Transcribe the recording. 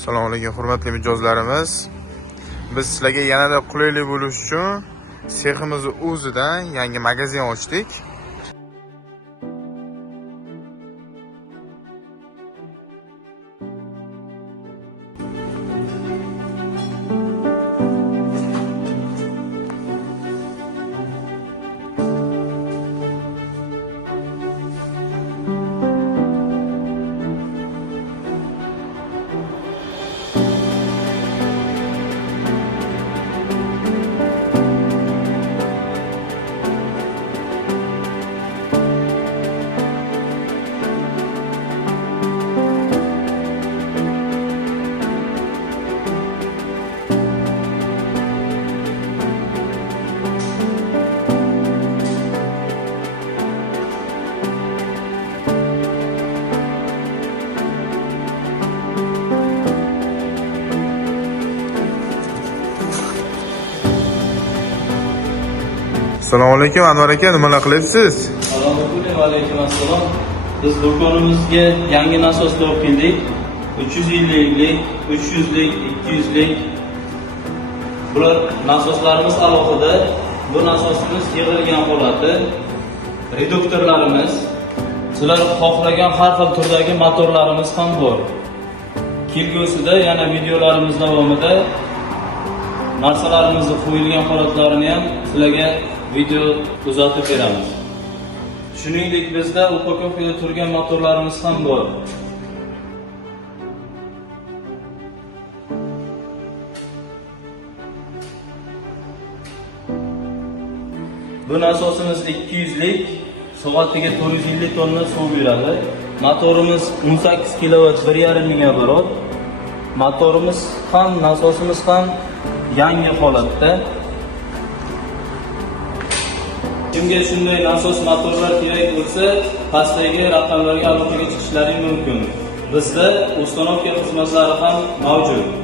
Assalomu alaykum hurmatli mijozlarimiz. Biz sizlarga yanada qulaylik bo'lish uchun seximiz o'zidan yangi magazin ochdik. Assalomu alaykum Anvar aka, nimalar qilyapsiz? Assalomu alaykum. Va alaykum assalom. Biz do'konimizga yangi nasoslar olib keldik. 350lik, 300lik, 200lik. Bular nasoslarimiz alohida. Bu nasosimiz yig'ilgan holati. Reduktorlarimiz, sizlar xohlagan har xil turdagi motorlarimiz ham bor. Kelgusida yana videolarimiz davomida narsalarimizni qo'yilgan holatlarini ham sizlarga video uzatib beramiz. Shuningdek bizda upakovkada turgan motorlarimiz ham bor. Bu nasosimiz 200lik, soatiga 450 tonna suv beradi. Motorimiz 18 kW 1,5 megavarot. Motorimiz ham, nasosimiz ham yangi holatda. Kimga shunday nasos motorlar kerak bo'lsa, pastdagi raqamlarga aloqaga chiqishlaring mumkin. Bizda ustanovka xizmatlari ham mavjud.